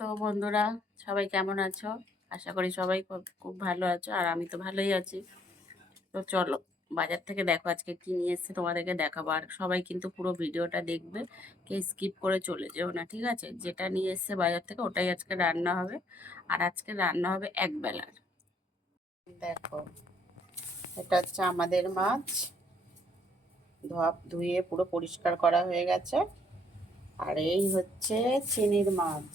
তো বন্ধুরা, সবাই কেমন আছো? আশা করি সবাই খুব খুব ভালো আছো, আর আমি তো ভালোই আছি। তো চলো, বাজার থেকে দেখো আজকে কি নিয়ে এসেছে, তোমাদেরকে দেখাবো। আর সবাই কিন্তু পুরো ভিডিওটা দেখবে, কে স্কিপ করে চলে যেও না, ঠিক আছে? যেটা নিয়ে এসেছে বাজার থেকে ওটাই আজকে রান্না হবে। আর আজকে রান্না হবে এক বেলার। দেখো, এটা হচ্ছে আমাদের মাছ, ধুয়ে পুরো পরিষ্কার করা হয়ে গেছে। আর এই হচ্ছে চিংড়ির মাছ।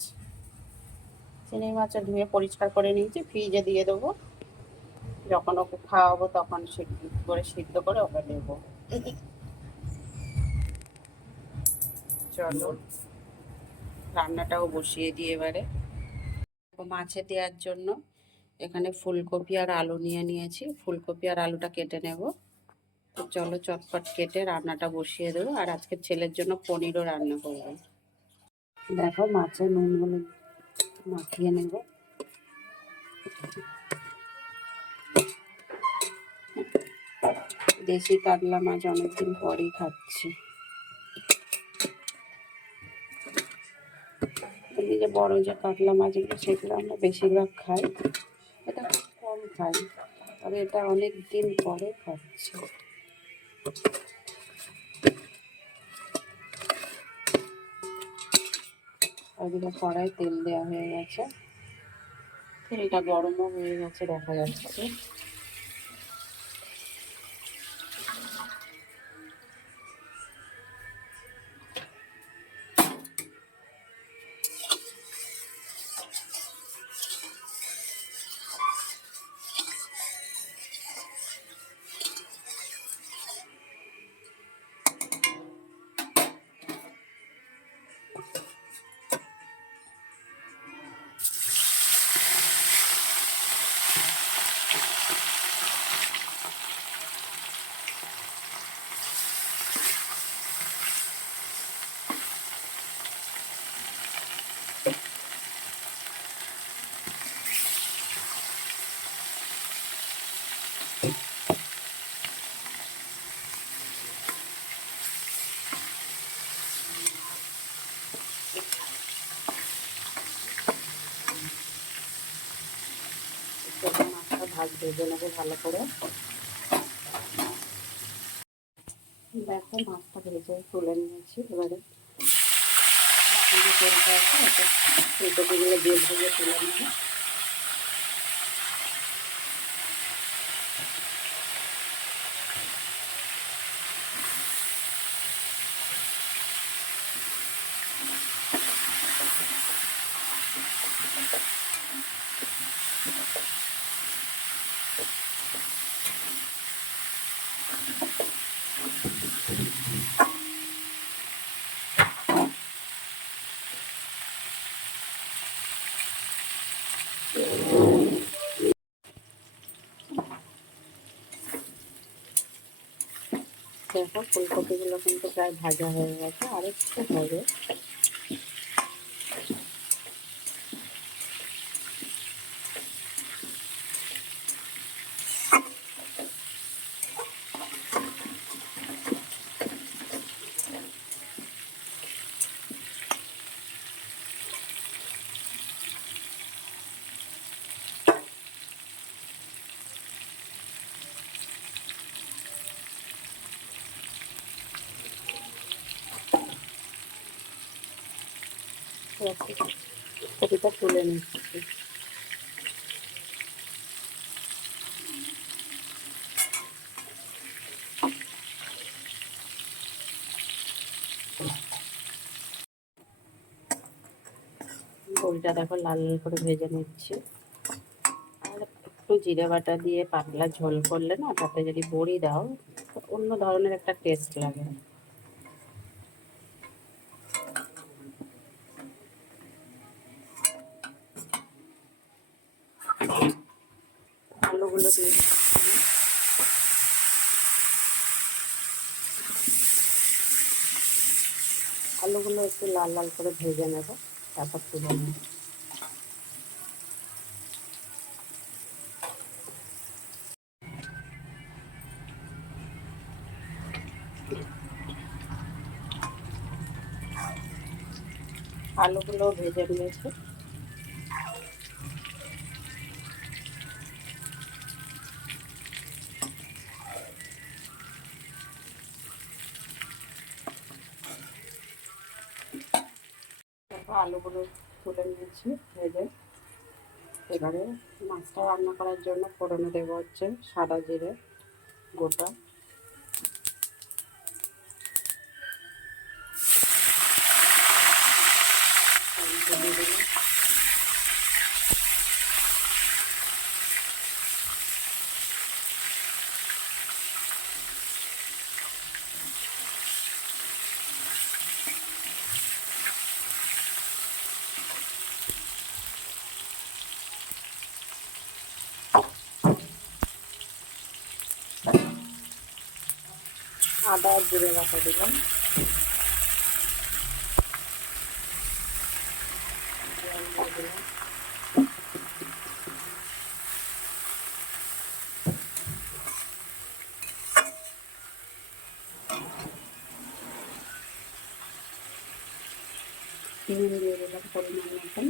চিংড়ি মাছটা ধুয়ে পরিষ্কার করে নিয়েছি, ফ্রিজে দিয়ে দেবো। যখন ওকে খাওয়াবো তখন সিদ্ধ করে ওকে দেবো। চলো, রান্নাটাও বসিয়ে দিই এবারে। মাছে দেওয়ার জন্য এখানে ফুলকপি আর আলু নিয়ে নিয়েছি। ফুলকপি আর আলুটা কেটে নেব। তো চলো চটপট কেটে রান্নাটা বসিয়ে দেবো। আর আজকে ছেলের জন্য পনিরও রান্না করবো। দেখো, মাছে নুন হলুদ মাখিয়ে নেব। দেশি কাতলা মাছ অনেকদিন পরেই খাচ্ছি। এই যে বড় যে কাতলা মাছগুলো, সেগুলো আমরা বেশিরভাগ খাই, এটা খুব কম খাই, তবে এটা অনেক দিন পরে খাচ্ছি। ওইদিকে কড়াই তেল দেওয়া হয়ে গেছে, তেলটা গরমও হয়ে গেছে দেখা যাচ্ছে। মাছটা ভেজে নেবো ভালো করে। দেখো, মাছটা ভেজে তুলে নিয়েছি। এবারে যে তেলটা আছে ওটা ফুলকপিগুলো দিয়ে ভেজে তুলে নেবো। দেখো, ফুলকপিগুলো কিন্তু প্রায় ভাজা হয়ে গেছে, আর একটু হবে। কপিটা তুলে নিচ্ছি। বড়িটা দেখো লাল লাল করে ভেজে নিচ্ছি। আর একটু জিরে বাটা দিয়ে পাতলা ঝোল করলে না, তাতে যদি বড়ি দাও অন্য ধরনের একটা টেস্ট লাগে। আলুগুলো দিয়ে আলুগুলো একটু লাল লাল করে ভেজে নেব, তারপর তুলে নেব। আলুগুলো ভেজে নিয়েছি, আলুগুলো তুলে নিয়েছি ভেজে। এবারে মাছটা রান্না করার জন্য ফোড়নে দেবো হচ্ছে সাদা জিরে গোটা, দিয়ে দিলাম আদা জিরে বাটা দিলাম, দিলাম নুন দিয়ে দিলাম পরিমাণ মতন।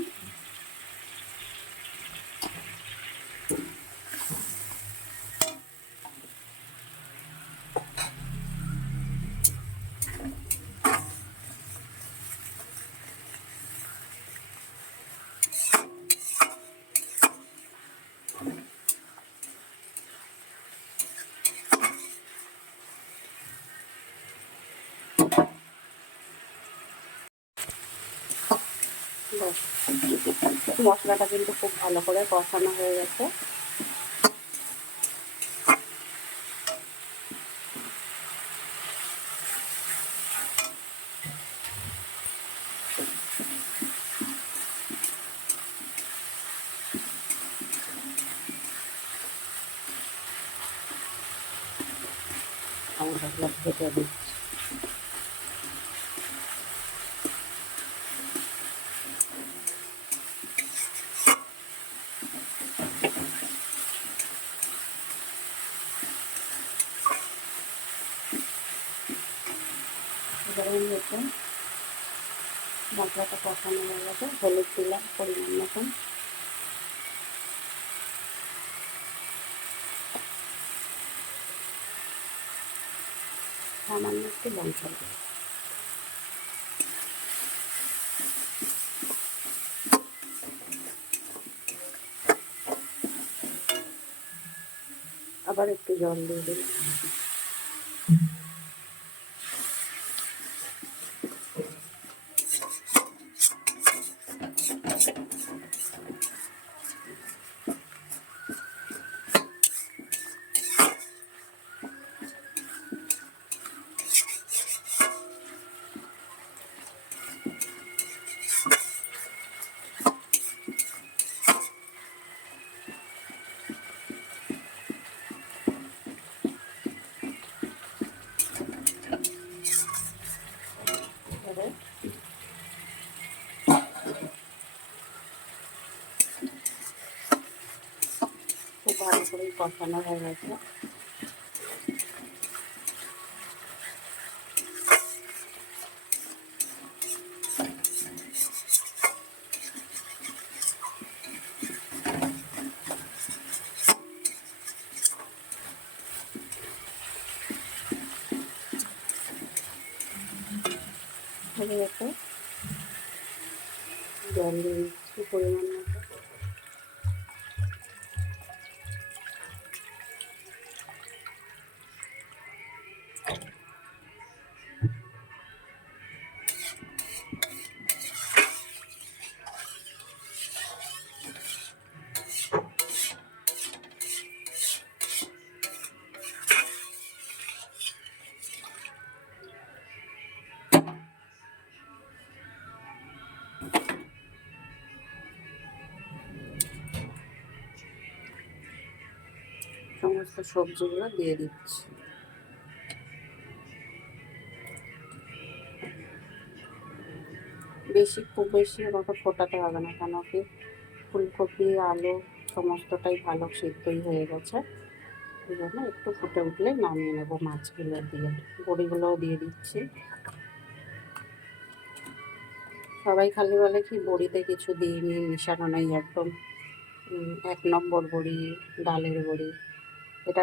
মশলাটা কিন্তু খুব ভালো করে কষানো হয়ে গেছে। মশলা ভেজে দিচ্ছি। এবারে হচ্ছে মশলাটা কষানো হয়ে গেছে, হলুদ দিলাম পরিমাণ মতন, সামান্য একটু লঙ্কা দিলাম। আবার একটু জল দিয়ে দিলাম। খুব ভালো করেই কষানো হয়ে গেছে। হয়ে গেছে, জল দিয়ে দিচ্ছি পরিমাণ মতো। সমস্ত সবজিগুলো দিয়ে দিচ্ছি। খুব বেশি আমাকে ফোটাতে হবে না, কেন কি ফুলকপি আলু সমস্তটাই ভালো সিদ্ধই হয়ে গেছে। এই জন্য একটু ফুটে উঠলে নামিয়ে নেবো মাছগুলো দিয়ে। বড়িগুলোও দিয়ে দিচ্ছি। সবাই খালি বলে কি বড়িতে কিছু দিইনি, মিশানো নেই, একদম 1 নম্বর বড়ি, ডালের বড়ি। এটা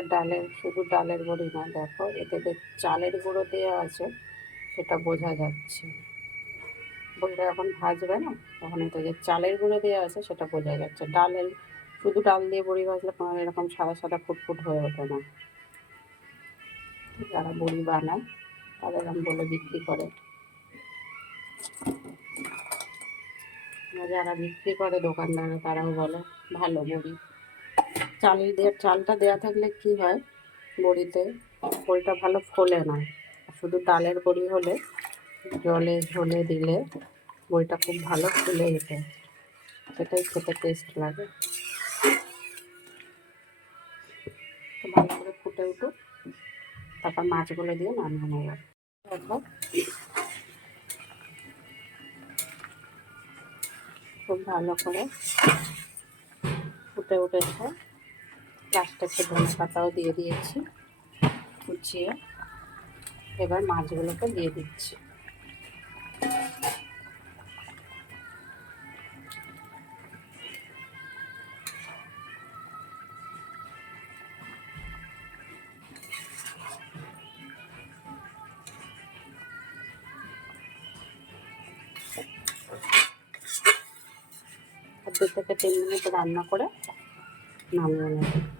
শুধু ডালের বড়ি না, দেখো এতে চালের গুঁড়ো দেওয়া আছে, সেটা বোঝা যাচ্ছে। বড়িটা যখন ভাজবে না তখন এটা যে চালের গুঁড়ো দেওয়া আছে সেটা বোঝা যাচ্ছে। ডালের শুধু ডাল দিয়ে বড়ি ভাজলে কোনো এরকম সাদা সাদা ফুটফুট হয়ে ওঠে না। যারা বড়ি বানায় তারা এরকম বলে বিক্রি করে, যারা বিক্রি করে দোকানদাররা তারাও বলে ভালো বড়ি। চালটা দেওয়া থাকলে কি হয়, বড়িটা ভালো ফোলে না। শুধু ডালের বড়ি হলে জলে ঝোলে দিলে বড়িটা খুব ভালো ফুলে ওঠে, সেটাই খেতে টেস্ট লাগে। তো ভালো করে ফুটে উঠুক, তারপর মাছগুলো দিয়ে নামিয়ে নেব। দেখো খুব ভালো করে ফুটে উঠেছে। লাস্টে একটু ধনে পাতাও দিয়ে দিয়েছি কুচিয়ে। এবার মাছগুলোকে দিয়ে দিচ্ছি। আর 2 থেকে 3 মিনিট রান্না করে নামিয়ে নেব।